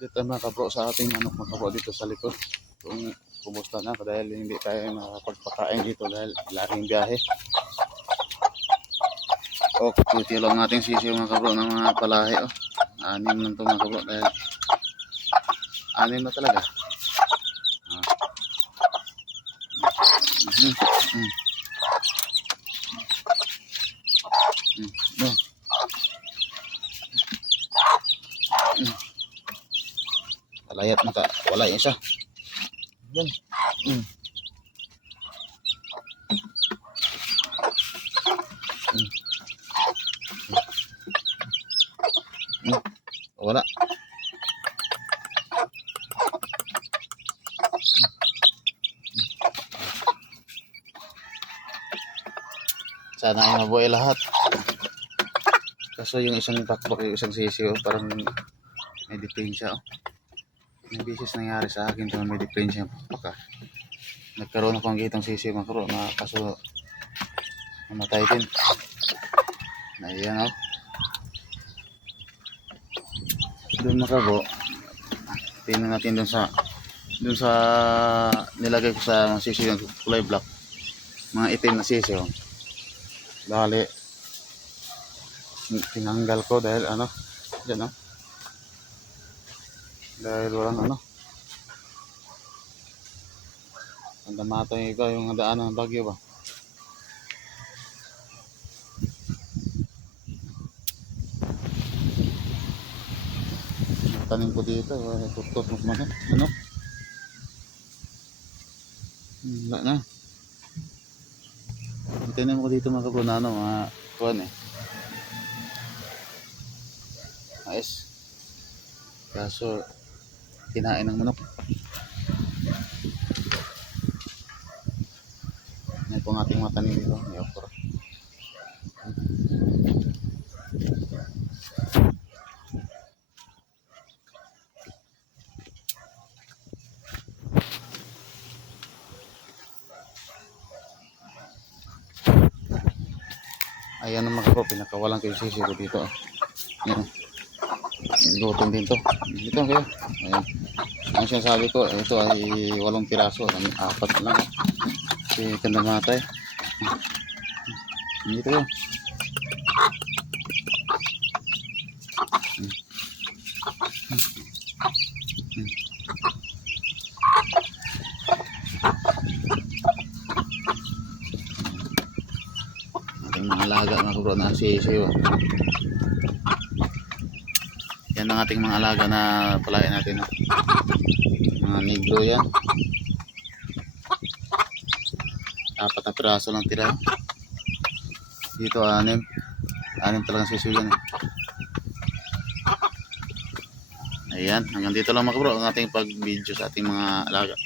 dito mga kabro sa ating ano mga kabro dito sa likod kung kumusta na dahil hindi tayo nakapagpakain dito dahil laking biyahe o kuti lang natin sisiyo mga kabro ng mga palahe oh. anim lang to mga kabro dahil anim na talaga ah. Mm. Mm. Kalayat maka wala yan siya. Yan. Mm. Mm. Mm. Wala. Sana ay mabuhay lahat. Kaso yung isang pakbak, yung isang sisiyo, parang may depensa. Oh. May bisis nangyari sa akin kung may depensa yung pakbak. Ah. Nagkaroon ako ng gitong sisiyo, magkaroon na kaso namatay din. Ayan oh. Doon makabo. Tingnan natin doon sa doon sa nilagay ko sa sisiyo yung kulay black. Mga itim na sisiyo. Bali, tinanggal ko dahil ano, yan oh. Dahil walang ano. Ang damato yung iba, yung daan ng bagyo ba. Tanim ko dito, eh, tutot mo man ano. Wala na. Tingnan mo ko dito mga kabro na ano, mga kuwan eh. Ayos. Kaso, kinain ng manok. Yan po ang ating mga tanim dito. May okra. Ayan mga kabro, pinakawalan ko yung sisi ko dito. ah. Yan. Lutong din to. Dito kayo. Ayan. Ang sinasabi ko, ito ay walong piraso. Ang apat lang. Si kandamatay. Dito yun. Ating mga alaga mga kabro na sisiyo. Yan ang ating mga alaga na palain natin. no? Mga negro yan. Apat na piraso lang tira. Dito anim. Anim talagang sisiyo yan. eh. Ayan, hanggang dito lang mga kabro ang ating pag-video sa ating mga alaga.